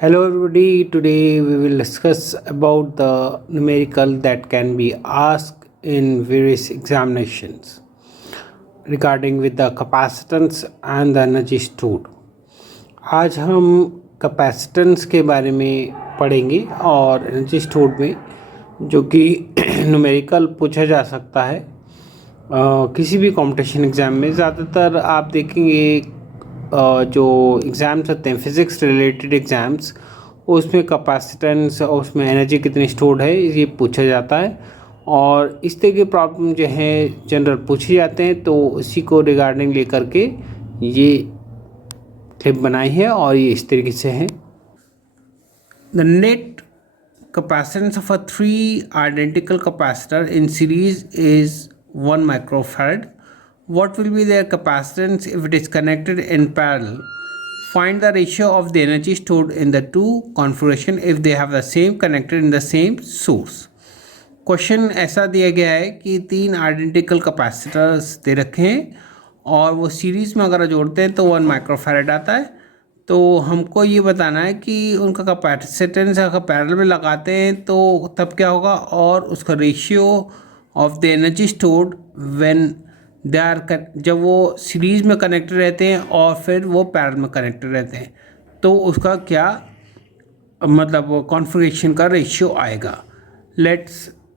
Hello everybody, today we will discuss about the numerical that can be asked in various examinations regarding with the capacitance and the energy stored. आज हम capacitance के बारे में पढ़ेंगे और energy stored में जो कि न्यूमेरिकल पूछा जा सकता है किसी भी कंपटीशन एग्ज़ाम में। ज़्यादातर आप देखेंगे जो एग्ज़ाम्स होते हैं फिज़िक्स रिलेटेड एग्ज़ाम्स, उसमें कैपेसिटेंस और उसमें एनर्जी कितनी स्टोर्ड है ये पूछा जाता है और इस तरह के प्रॉब्लम जो है जनरल पूछे जाते हैं। तो उसी को रिगार्डिंग लेकर के ये क्लिप बनाई है और ये इस तरीके से है। The net capacitance of a three identical capacitor in series is 1 microfarad. What will be their capacitance if it is connected in parallel? Find the ratio of the energy stored in the two configuration if they have the same connected in the same source. Question ऐसा दिया गया है कि तीन identical capacitors दे रखे हैं और वो सीरीज़ में अगर जोड़ते हैं तो 1 माइक्रोफैरड आता है। तो हमको ये बताना है कि उनका कैपेसिटेंस अगर पैरेलल में लगाते हैं तो तब क्या होगा और उसका ratio of the energy stored when they are, जब वो सीरीज़ में कनेक्टेड रहते हैं और फिर वो पैरेलल में कनेक्टेड रहते हैं तो उसका क्या मतलब कॉन्फ़िगरेशन का रेशियो आएगा।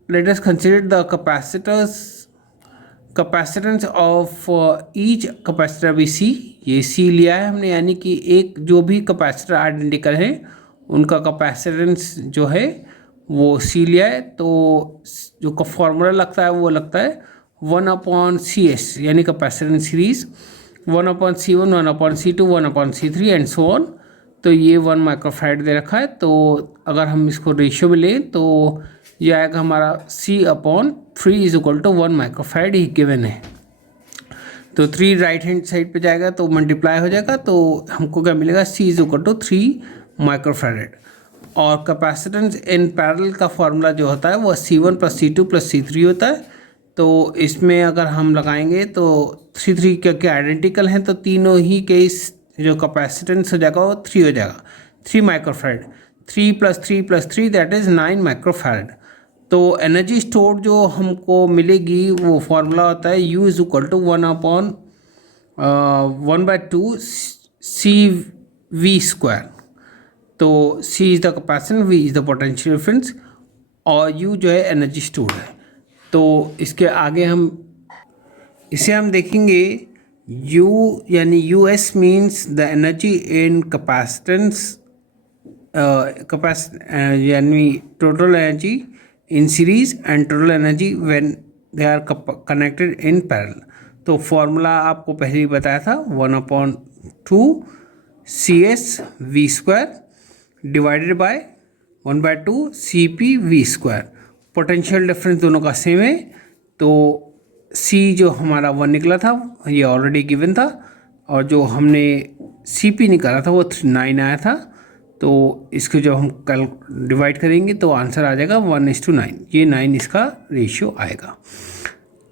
let us consider the capacitance of each capacitor भी C, ये C लिया है हमने, यानी कि एक जो भी कैपेसिटर आइडेंटिकल है उनका कैपेसिटेंस जो है वो C लिया है। तो जो का फॉर्मूला लगता है वो लगता है 1/CS, यानी capacitance series 1/C1, 1/C2, 1/C3 and so on. तो ये 1 माइक्रोफैरड दे रखा है। तो अगर हम इसको रेशियो में लें तो ये आएगा हमारा C/3 is equal to 1 microfarad ही गिवन है। तो 3 राइट हैंड साइड पे जाएगा तो मल्टीप्लाई हो जाएगा, तो हमको क्या मिलेगा C is equal to 3 microfarad. और कैपेसिटेंस इन पैरेलल का फॉर्मूला जो होता है वो C1 + C2 + C3 होता है। तो इसमें अगर हम लगाएंगे तो 3 क्योंकि आइडेंटिकल हैं तो तीनों ही के जो कैपेसिटेंस हो जाएगा वो 3 हो जाएगा, 3 माइक्रोफैरड। 3 + 3 + 3 that is 9 microfarad. तो एनर्जी स्टोर्ड जो हमको मिलेगी वो फॉर्मूला होता है U is equal to 1/2 CV²। तो C is the capacitance, V is the potential difference और U जो है एनर्जी स्टोर्ड है। तो इसके आगे इसे हम देखेंगे U यानी US means the energy in capacitance, यानी total energy in series and total energy when they are connected in parallel. तो फॉर्मूला आपको पहले ही बताया था 1/2 CS V² divided by 1/2 CPV²। Potential difference दोनों का सेम है। तो C जो हमारा 1 निकला था ये ऑलरेडी गिवन था और जो हमने CP निकाला था वो 9 आया था। तो इसको जब हम कल डिवाइड करेंगे तो आंसर आ जाएगा 1:9, ये 9 इसका रेशियो आएगा।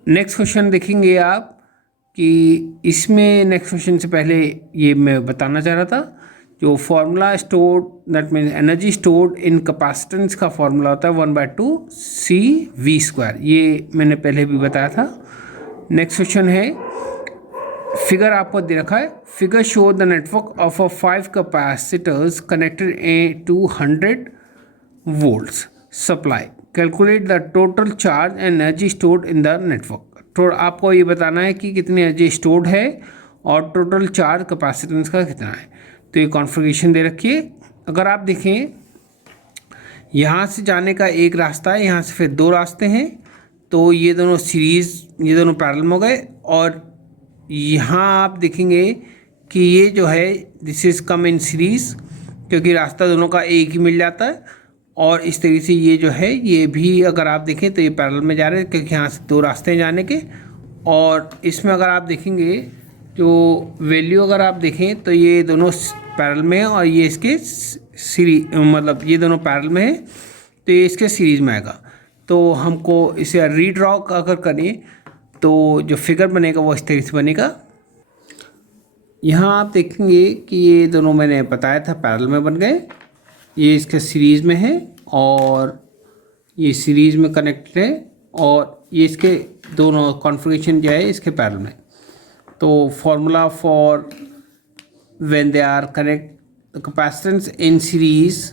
नेक्स्ट क्वेश्चन देखेंगे आप कि इसमें नेक्स्ट क्वेश्चन से पहले ये मैं बताना चाह रहा था जो formula stored that means energy stored in capacitance का फॉर्मूला होता है 1/2 CV², ये मैंने पहले भी बताया था। नेक्स्ट क्वेश्चन है, फिगर आपको दे रखा है, figure show the network of 5 capacitors connected to 100 volts supply, calculate the total charge and energy stored in the network. तो आपको ये बताना है कि कितनी एनर्जी स्टोर्ड है और टोटल चार्ज कैपेसिटेंस का कितना है। तो ये कॉन्फ़िगरेशन दे रखी है। अगर आप देखें यहाँ से जाने का एक रास्ता है, यहाँ से फिर 2 रास्ते हैं। तो ये दोनों सीरीज़, ये दोनों पैरेलल में हो गए और यहाँ आप देखेंगे कि ये जो है this is come in series क्योंकि रास्ता दोनों का एक ही मिल जाता है। और इस तरीके से ये जो है ये भी अगर आप देखें तो ये पैरेलल में जा रहे हैं क्योंकि यहाँ से 2 रास्ते हैं जाने के। और इसमें अगर आप देखेंगे जो वैल्यू अगर आप देखें तो ये दोनों पैरेलल में है और ये इसके सीरीज मतलब ये दोनों पैरेलल में है तो ये इसके सीरीज़ में आएगा। तो हमको इसे रीड्रॉ अगर करें तो जो फिगर बनेगा वो इस तरीके से बनेगा। यहाँ आप देखेंगे कि ये दोनों मैंने बताया था पैरेलल में बन गए ये इसके सीरीज़ में है और ये सीरीज़ में कनेक्टेड है और ये इसके दोनों कॉन्फ़िगरेशन जो है इसके पैरेलल में। तो formula for when they are connect capacitance in series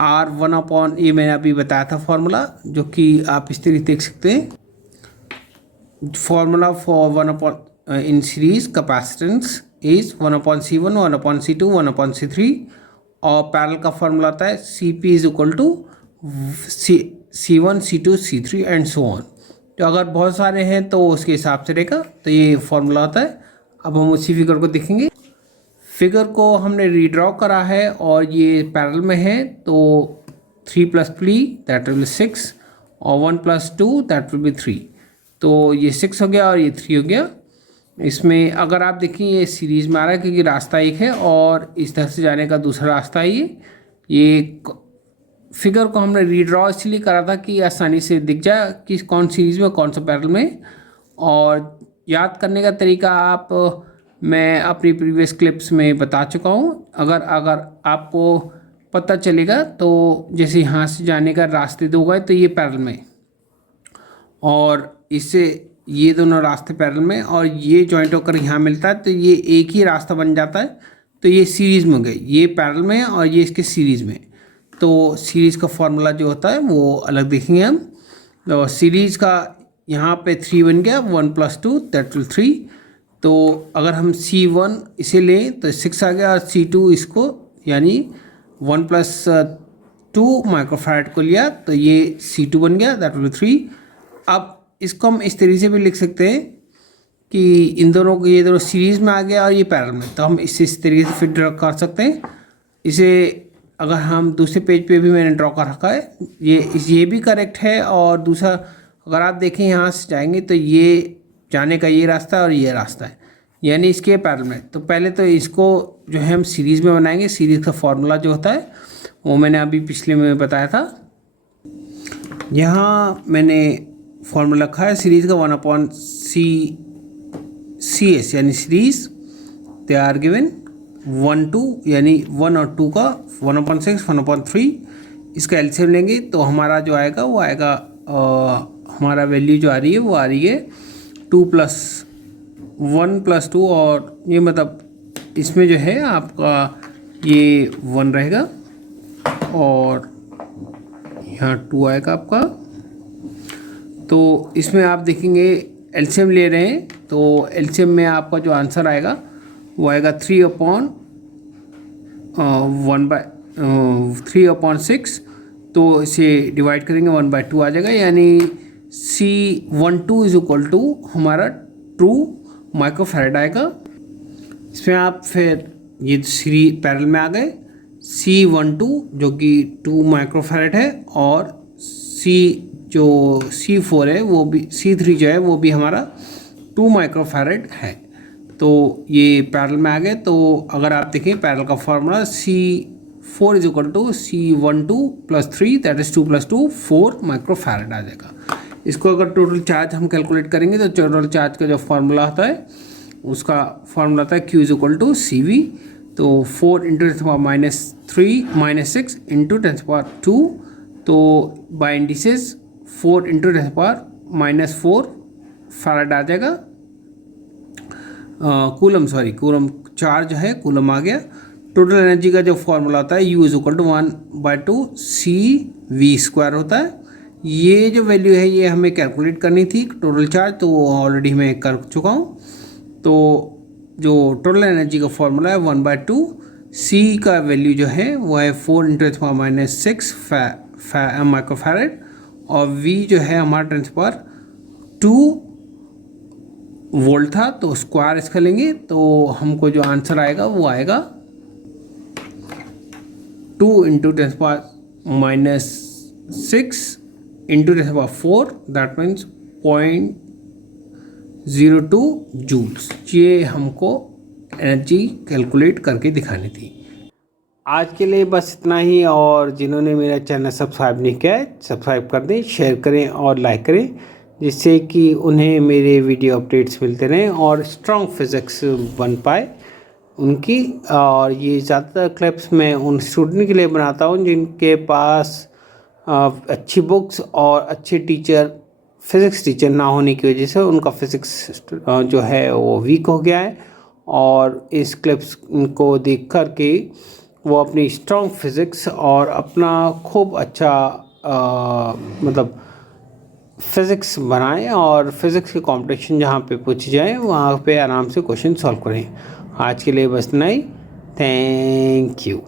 are 1/, ये मैंने अभी बताया था फॉर्मूला, जो कि आप इस तरीके देख सकते हैं। Formula for 1/, in series capacitance is 1/C1, 1/C2, 1/C3 और पैरेलल का फॉर्मूला आता है CP is equal to C1, C2, C3 and so on. तो अगर बहुत सारे हैं तो उसके हिसाब से रहेगा, तो ये फॉर्मूला होता है। अब हम उसी फिगर को देखेंगे। फिगर को हमने रीड्रॉ करा है और ये पैरेलल में है, तो 3 + 3 दैट विल बी 6 और 1 + 2 दैट विल बी 3। तो ये 6 हो गया और ये 3 हो गया। इसमें अगर आप देखें ये सीरीज़ में आ रहा है क्योंकि रास्ता एक है और इस तरफ से जाने का दूसरा रास्ता है। ये फिगर को हमने रीड्रॉ इसलिए करा था कि आसानी से दिख जाए कि कौन सीरीज़ में कौन सा पैरेलल में। और याद करने का तरीका आप मैं अपनी प्रीवियस क्लिप्स में बता चुका हूँ। अगर आपको पता चलेगा तो जैसे यहाँ से जाने का रास्ते दो गए तो ये पैरेलल में और इससे ये दोनों रास्ते पैरेलल में और ये जॉइंट होकर यहाँ मिलता है, तो ये एक ही रास्ता बन जाता है। तो ये सीरीज़ में गए, ये पैरेलल में और ये इसके सीरीज़ में। तो सीरीज़ का फॉर्मूला जो होता है वो अलग देखेंगे हम। तो सीरीज़ का यहाँ पे 3 बन गया, 1 + 2 दैट विल 3। तो अगर हम C1 इसे लें तो 6 आ गया और C2 इसको यानी 1 + 2 माइक्रोफैराड को लिया तो ये C2 बन गया दैट विल 3। अब इसको हम इस तरीके से भी लिख सकते हैं कि इन दोनों को, ये दोनों सीरीज़ में आ गया और ये पैरेलल में, तो हम इस तरीके से फिर ड्रॉ कर सकते हैं इसे। अगर हम दूसरे पेज पे भी मैंने ड्रॉ कर रखा है, ये भी करेक्ट है। और दूसरा अगर आप देखें यहाँ से जाएंगे तो ये जाने का ये रास्ता और ये रास्ता है, यानी इसके पैरेलल में। तो पहले तो इसको जो है हम सीरीज़ में बनाएंगे। सीरीज़ का फॉर्मूला जो होता है वो मैंने अभी पिछले में बताया था। यहाँ मैंने फॉर्मूला रखा है सीरीज़ का 1/CS यानी सीरीज़ दे आर गिवन 1, 2 यानी 1 और 2 का 1/6, 1/3। इसका एलसीएम लेंगे तो हमारा जो आएगा वो आएगा हमारा वैल्यू जो आ रही है वो आ रही है 2 + 1 + 2 और ये मतलब इसमें जो है आपका ये 1 रहेगा और यहाँ 2 आएगा आपका। तो इसमें आप देखेंगे एलसीएम ले रहे हैं तो एलसीएम में आपका जो आंसर आएगा वो आएगा 3/6। तो इसे डिवाइड करेंगे 1/2 आ जाएगा, यानी C12 इज इक्वल टू हमारा 2 माइक्रोफैराड आएगा। इसमें आप फिर ये सीरीज पैरेलल में आ गए, C12 जो कि 2 माइक्रोफैराड है और जो C4 है वो भी, C3 जो है वो भी हमारा 2 माइक्रोफैराड है। तो ये पैरेलल में आ गए। तो अगर आप देखें पैरेलल का formula C4 is equal to C12 + 3 that is 2 + 2 4 microfarad आ जाएगा। इसको अगर टोटल चार्ज हम कैलकुलेट करेंगे तो टोटल चार्ज का जो फॉर्मूला होता है उसका फॉर्मूला होता है Q is equal to CV। तो 4 × 10⁻³ - 6 × 10⁻²। तो बाय इंडिसेस 4 × 10⁻⁻4 फैराड आ जाएगा। कूलम चार्ज है, कूलम आ गया। टोटल एनर्जी का जो फॉर्मूला होता है U is equal to 1/2 CV² होता है। ये जो वैल्यू है ये हमें कैलकुलेट करनी थी टोटल चार्ज, तो वो ऑलरेडी मैं कर चुका हूँ। तो जो टोटल एनर्जी का फॉर्मूला है 1/2 C का वैल्यू जो है वो है 4 × 10⁻⁶ माइक्रोफैराड और V जो है हमारा 10⁻² वोल्ट था। तो स्क्वायर इसका लेंगे तो हमको जो आंसर आएगा वो आएगा 2 × 10⁻⁻6 × 10⁻4 दैट मीन्स 0.02 जूल्स। ये हमको एनर्जी कैलकुलेट करके दिखानी थी। आज के लिए बस इतना ही, और जिन्होंने मेरा चैनल सब्सक्राइब नहीं किया है सब्सक्राइब कर दें, शेयर करें और लाइक करें, जिससे कि उन्हें मेरे वीडियो अपडेट्स मिलते रहें और स्ट्रॉन्ग फिजिक्स बन पाए। उनकी। और ये ज़्यादातर क्लिप्स मैं उन स्टूडेंट के लिए बनाता हूँ जिनके पास अच्छी बुक्स और अच्छे टीचर, फिज़िक्स टीचर ना होने की वजह से उनका फिज़िक्स जो है वो वीक हो गया है। और इस क्लिप्स को देख कर के वो अपनी स्ट्रॉन्ग फिज़िक्स और अपना खूब अच्छा मतलब फिज़िक्स बनाएं और फिज़िक्स के कंपटीशन जहाँ पे पूछे जाए वहाँ पे आराम से क्वेश्चन सॉल्व करें। आज के लिए बस इतना ही। Thank you.